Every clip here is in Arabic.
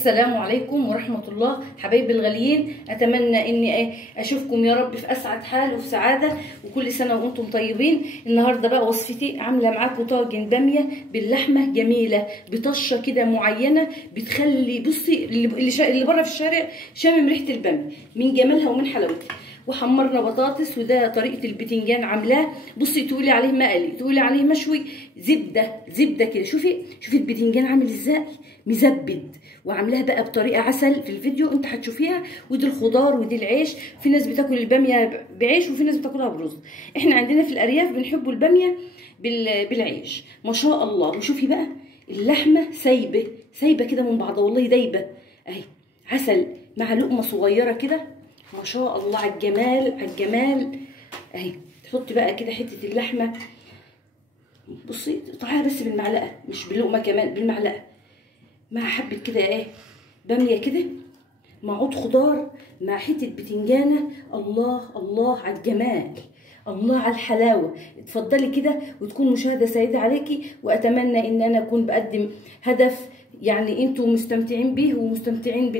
السلام عليكم ورحمة الله حبايبي الغاليين. أتمنى إني أشوفكم يا رب في أسعد حال وفي سعادة، وكل سنة وأنتم طيبين. النهاردة بقى وصفتي عاملة معاكم طاجن بامية باللحمة جميلة بطشة كده معينة بتخلي بصي اللي بره في الشارع شامم ريحة البامية من جمالها ومن حلاوتها. وحمرنا بطاطس، وده طريقة البتنجان عاملاه. بصي تقولي عليه مقلي، تقولي عليه مشوي، زبدة كده. شوفي البتنجان عامل ازاي مزبد، وعاملاها بقى بطريقه عسل. في الفيديو انت هتشوفيها. ودي الخضار ودي العيش. في ناس بتاكل الباميه بعيش وفي ناس بتاكلها برز. احنا عندنا في الارياف بنحبوا الباميه بالعيش ما شاء الله. وشوفي بقى اللحمه سايبه كده من بعضها، والله دايبه اهي. عسل مع لقمه صغيره كده ما شاء الله. على الجمال اهي. تحطي بقى كده حته اللحمه، بصي تقطعيها بس بالمعلقه، مش باللقمه، كمان بالمعلقه، مع حبه كده باميه كده، مع عود خضار، مع حته بتنجانه. الله على الجمال، الله على الحلاوه. اتفضلي كده وتكون مشاهده سعيده عليكي. واتمنى ان انا اكون بقدم هدف يعني انتوا مستمتعين بيه ومستمتعين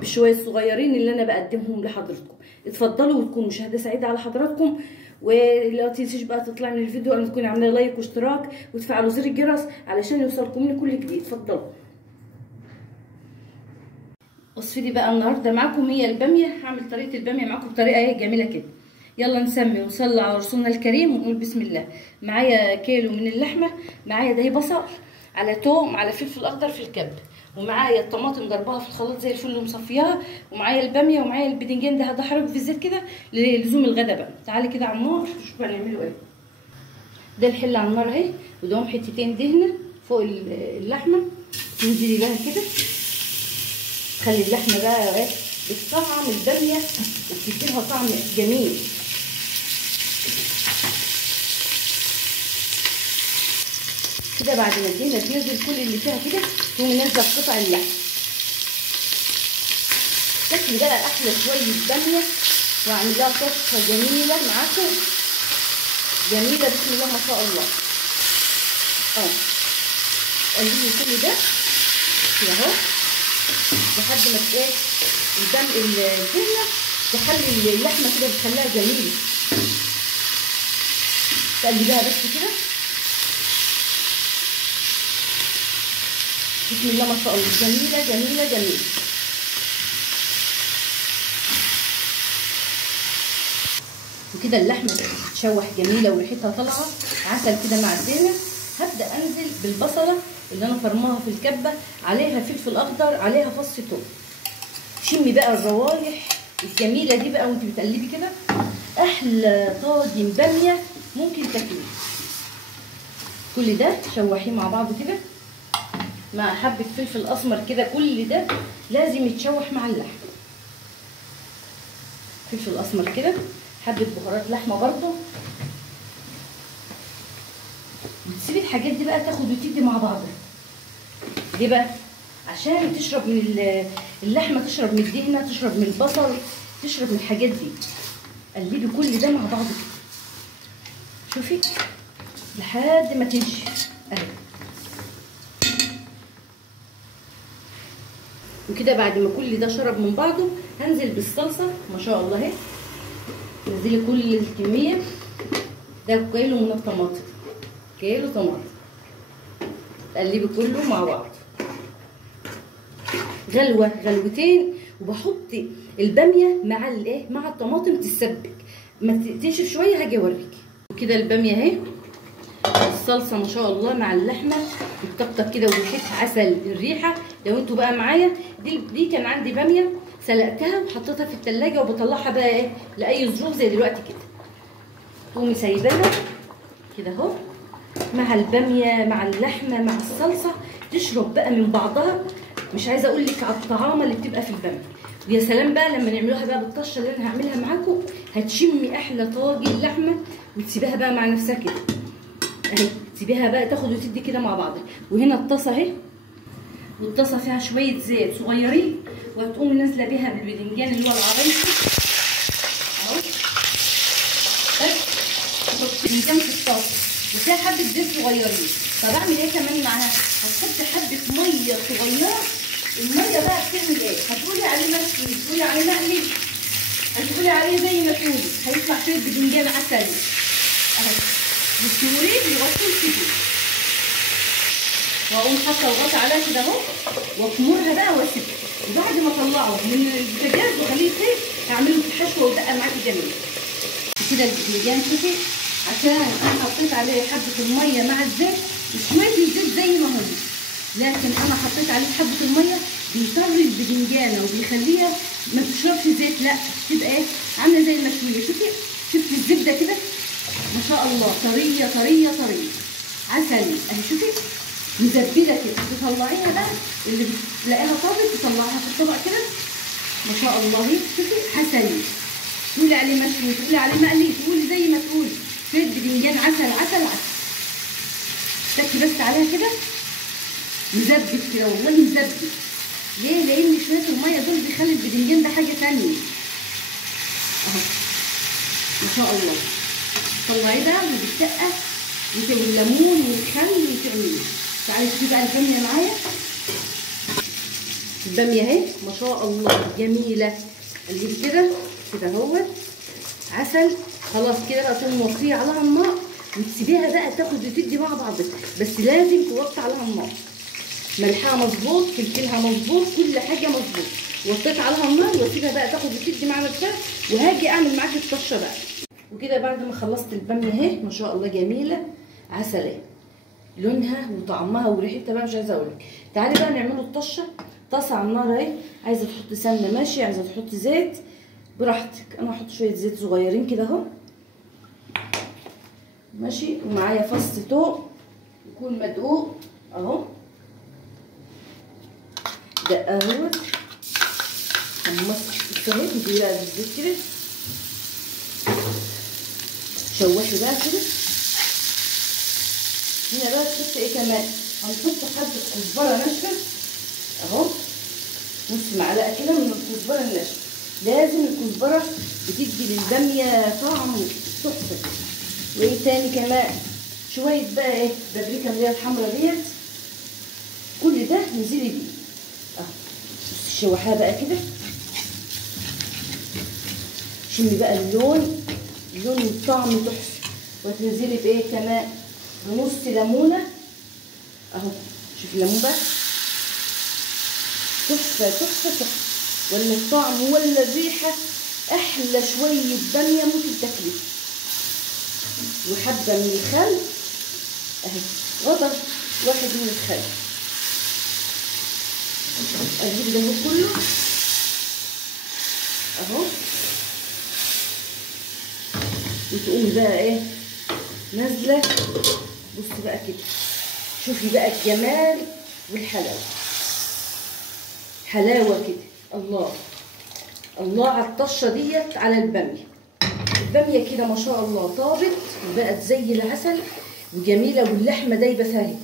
بالشويه الصغيرين اللي انا بقدمهم لحضراتكم. اتفضلوا وتكون مشاهده سعيده على حضراتكم. ولا تنسيش بقى تطلع من الفيديو ان تكوني عامله لايك واشتراك وتفعلوا زر الجرس علشان يوصلكم من كل جديد. اتفضلوا. وصفتي بقى النهارده معاكم هي الباميه. هعمل طريقه الباميه معاكم بطريقه جميله كده. يلا نسمي ونصلي على رسولنا الكريم ونقول بسم الله. معايا كيلو من اللحمه، معايا ده بصل على توم على فلفل اخضر في الكب، ومعايا الطماطم ضربها في الخلاط زي الفل ومصفياها، ومعايا الباميه، ومعايا البدنجان ده هدحرجه في الزيت كده للزوم الغدا بقى. تعالي كده على النار شوفوا هنعمله ايه. ده الحله على النار اهي، ودهم حتتين دهنه فوق اللحمه. تنزلي بقى كده، خلي اللحمه بقى بتطعم الباميه وبتديلها طعم جميل. كده بعد ما الدهنه تنزل كل اللي فيها كده، تقومي نازله بقطع اللحم. تاكلي بقى احلى شويه باميه واعملها طشه جميله معاكم، جميله بسم الله ما شاء الله. قلبي كل ده كده اهو لحد ما الدهنه تخلي اللحمه كده، بتخليها جميله. تقلبيها بس كده بسم الله ما شاء الله، جميله. وكده اللحمه تتشوح جميله وريحتها طالعه عسل كده مع الدهنه. هبدا انزل بالبصله اللي انا فرماها في الكبه، عليها فلفل اخضر، عليها فص ثوم. شمي بقى الروايح الجميله دي بقى وانت بتقلبي كده. احلى طاجن باميه ممكن تاكليه. كل ده شوحيه مع بعضه كده مع حبه فلفل اسمر كده. كل ده لازم يتشوح مع اللحم. فلفل اسمر كده، حبه بهارات لحمه برضو. وتسيبي الحاجات دي بقى تاخد وتدي مع بعضها. ليه بقى؟ عشان تشرب من اللحمه، تشرب من الدهنه، تشرب من البصل، تشرب من الحاجات دي. قلبي كل ده مع بعضه كده، شوفي لحد ما تنشف اهي. وكده بعد ما كل ده شرب من بعضه هنزل بالصلصه ما شاء الله اهي. نزلي كل الكميه. ده كيلو من الطماطم، كيلو طماطم. تقلبي كله مع بعض غلوتين. وبحط الباميه مع الطماطم تتسبك، ما تنشف شويه هاجي اوريكي. وكده الباميه اهي، الصلصه ما شاء الله مع اللحمه بتطبطب كده وريحتها عسل. الريحه لو انتوا بقى معايا دي كان عندي باميه سلقتها وحطيتها في التلاجة وبطلعها بقى لاي ظروف زي دلوقتي كده. تقومي سايباها كده اهو مع الباميه مع اللحمه مع الصلصه، تشرب بقى من بعضها. مش عايزه اقول لك على الطعامه اللي بتبقى في الباميه. ويا سلام بقى لما نعملوها بقى بالطشه اللي انا هعملها معاكم، هتشمي احلى طاجن لحمه. وتسيبيها بقى مع نفسها كده اهي، تسيبيها بقى تاخد وتدي كده مع بعضها. وهنا الطاسه اهي، والطاسه فيها شويه زيت صغيرين، وهتقومي نازله بيها بالبدنجان اللي هو العرايسي اهو. بس تحطي البدنجان في الطاسه وفيها حبه زيت صغيرين. طب اعمل ايه كمان معاها؟ هتحطي حبه ميه صغيره الميه بقى بتعمل ايه؟ هتقولي عليه مشوي، هتقولي عليه مقلي، هتقولي عليه زي ما تقولي، هيطلع فيه بدنجان عسلي اهو. بتقوليه يغطيه كده، واقوم حاطه الغطا عليها كده اهو، واكمرها بقى واسيبها. وبعد ما اطلعه من البوتاجاز واخليه يطيب هعمله حشوه ودقه معاكي جميله. كده البتنجان شوفي، عشان انا حطيت عليه حبه الميه مع الزيت وشويه الزيت زي ما هو، لكن انا حطيت عليه حبه الميه بيطري البدنجانه وبيخليها ما تشربش زيت، لا تبقى ايه عامله زي المشويه. شفتي الزبده كده ما شاء الله، طريه طريه طريه عسلي اهي. شوفي مزبده كده، تطلعيها بقى اللي بتلاقيها طابت تطلعيها في الطبق كده ما شاء الله. اهي شوفي عسلي، تقولي عليه مشوي، تقولي عليه مقلي، تقولي زي ما تقولي، شويه بدنجان عسل عسل عسل. تكي بس عليها كده مزبد كده، والله مزبد. ليه؟ لان شويه الميه دول بيخلي البدنجان ده حاجه ثانيه اهو ما شاء الله. طلعيه بقى بالدقه والليمون والخل وتعمليه. تعالي شوفي بقى الباميه معايا، الباميه اهي ما شاء الله جميله. قلبي كده كده اهوت عسل. خلاص كده بقى تقوم موطيه عليها النار وتسيبيها بقى تاخد وتدي مع بعضها، بس لازم توطي عليها النار. ملحها مظبوط، فلفلها مظبوط، كل حاجه مظبوط. وطيت عليها النار واسيبها بقى تاخد وتدي مع نفسها، وهاجي اعمل معاكي الطشه بقى. وكده بعد ما خلصت الباميه اهي ما شاء الله جميله عسليه، لونها وطعمها وريحتها بقى مش عايزه اقول لك. تعالي بقى نعمله الطشه. طاسه على النار اهي، عايزه تحطي سمنه ماشي، عايزه تحطي زيت براحتك. انا هحط شويه زيت صغيرين كده اهو ماشي، ومعايا فص توم يكون مدقوق اهو دقه اهوت. حمصت دي بقى بالزيت كده، شوحي بقى كده. هنا بقى تحطي ايه كمان؟ هنحط حبه كزبره ناشفه اهو، نص معلقه كده من الكزبره الناشفه. لازم الكزبره بتدي للباميه طعم تحفه. وايه تاني كمان؟ شويه بقى ايه بابريكا اللي هي الحمرا ديت، كل ده نزلي بيه اهو. بصي شوحيها بقى كده، شمي بقى اللون والطعم تحفه. وتنزلي بايه كمان؟ بنص ليمونه اهو. شوفي الليمون بقى تحفه تحفه تحفه، ولا الطعم ولا الريحه احلى شويه باميه ممكن تاكلي. وحبه من الخل اهي، غطا واحد من الخل. اجيب ده كله اهو، وتقومي بقى ايه نازله. بصي بقى كده، شوفي بقى الجمال والحلاوه، حلاوه كده. الله الله على الطشه ديت، على الباميه. الباميه كده ما شاء الله طابت وبقت زي العسل وجميله، واللحمه دايبه فيها.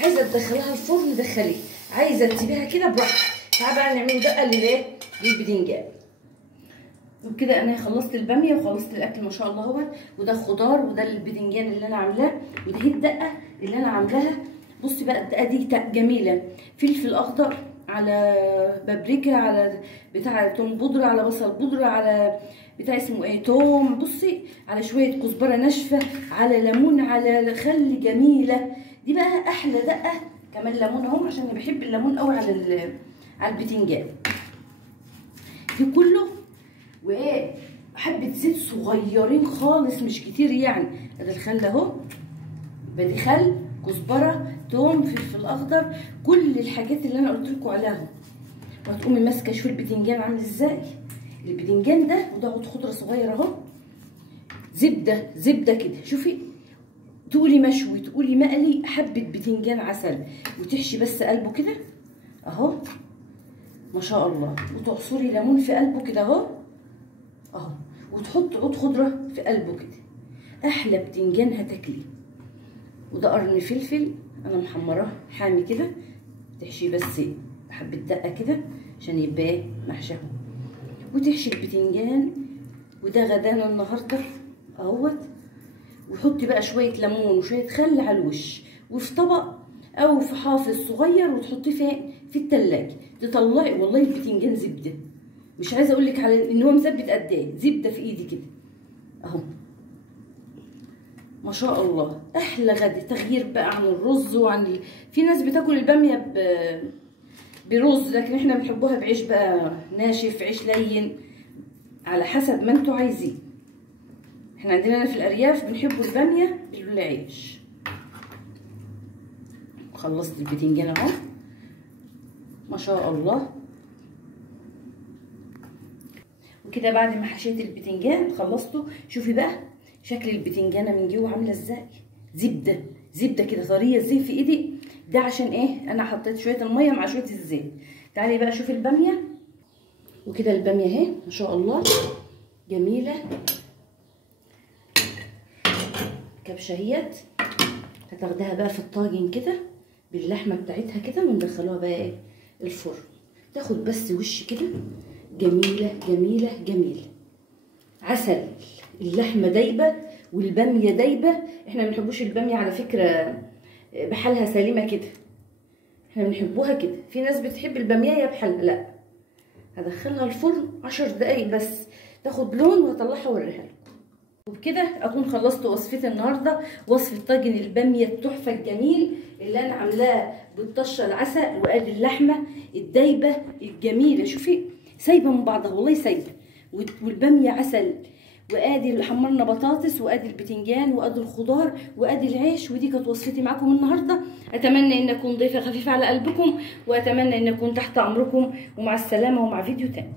عايزه تدخليها الفرن دخليه، عايزه تسيبيها كده براحتك. تعالى بقى نعمل دقه للبدنجان. وبكده انا خلصت الباميه وخلصت الاكل ما شاء الله اهو. وده الخضار وده البدنجان اللي انا عاملاه، وده الدقه اللي انا عاملاها. بصي بقى الدقه دي جميله، فلفل اخضر على بابريكا على بتاع توم بودره على بصل بودره على بتاع اسمه ايه توم، بصي على شويه كزبره ناشفه على ليمون على خل، جميله دي بقى احلى دقه. كمان ليمون اهو عشان انا بحب الليمون قوي على البتنجان. دي كله وايه حبه زيت صغيرين خالص مش كتير يعني. ادي الخل اهو، بدي خل كزبره توم فلفل اخضر، كل الحاجات اللي انا قلت لكم عليها. وهتقومي ماسكه شويه البتنجان عامل ازاي. البتنجان ده وده خضره صغيره اهو، زبده كده. شوفي تقولي مشوي تقولي مقلي، حبه بتنجان عسل وتحشي بس قلبه كده اهو ما شاء الله. وتعصري ليمون في قلبه كده اهو وتحط عود خضره في قلبه كده، احلى بتنجان هتاكليه. وده قرن فلفل انا محمراه حامي كده، تحشي بس حبه دقه كده عشان يبقى محشاه. وتحشي البتنجان. وده غدانا النهارده اهوت. وحطي بقى شويه ليمون وشويه خل على الوش، وفي طبق او في حافظ صغير، وتحطيه فين في التلاجة تطلعي والله البتنجان زبده. مش عايزه اقول لك على ان هو مثبت قد ايه، زبده في ايدي كده اهو ما شاء الله. احلى غدا، تغيير بقى عن الرز وعن في ناس بتاكل الباميه برز، لكن احنا بنحبوها بعيش بقى ناشف، عيش لين، على حسب ما انتوا عايزين. احنا عندنا في الارياف بنحبوا الباميه بالعيش. خلصت البتنجان اهو ما شاء الله. وكده بعد ما حشيت البتنجان خلصته، شوفي بقى شكل البتنجانه من جوه عامله ازاي، زبده زبده كده طريه ازاي في ايدي. ده عشان ايه؟ انا حطيت شويه الميه مع شويه الزيت. تعالي بقى شوفي الباميه. وكده الباميه اهي ما شاء الله جميله، كبشه اهيت. هتاخدها بقى في الطاجن كده باللحمه بتاعتها كده، وندخلوها بقى ايه الفرن، تاخد بس وش كده جميله جميله جميله. عسل، اللحمه دايبه والباميه دايبه. احنا ما بنحبوش الباميه على فكره بحالها سليمه كده، احنا بنحبوها كده. في ناس بتحب الباميه بحالها، لا هدخلها الفرن 10 دقايق بس تاخد لون وهطلعها واوريها لكم. وبكده اكون خلصت وصفتي النهارده، وصفه طاجن الباميه التحفه الجميل اللي انا عاملاه بالطشه العسل، وادي اللحمه الدايبه الجميله. شوفي سايبه من بعضها والله سايبه، والباميه عسل، وادي اللي حمرنا بطاطس، وادي البتنجان، وادي الخضار، وادي العيش. ودي كانت وصفتي معاكم النهارده. اتمنى ان اكون ضيفه خفيفه على قلبكم، واتمنى ان اكون تحت امركم، ومع السلامه ومع فيديو تاني.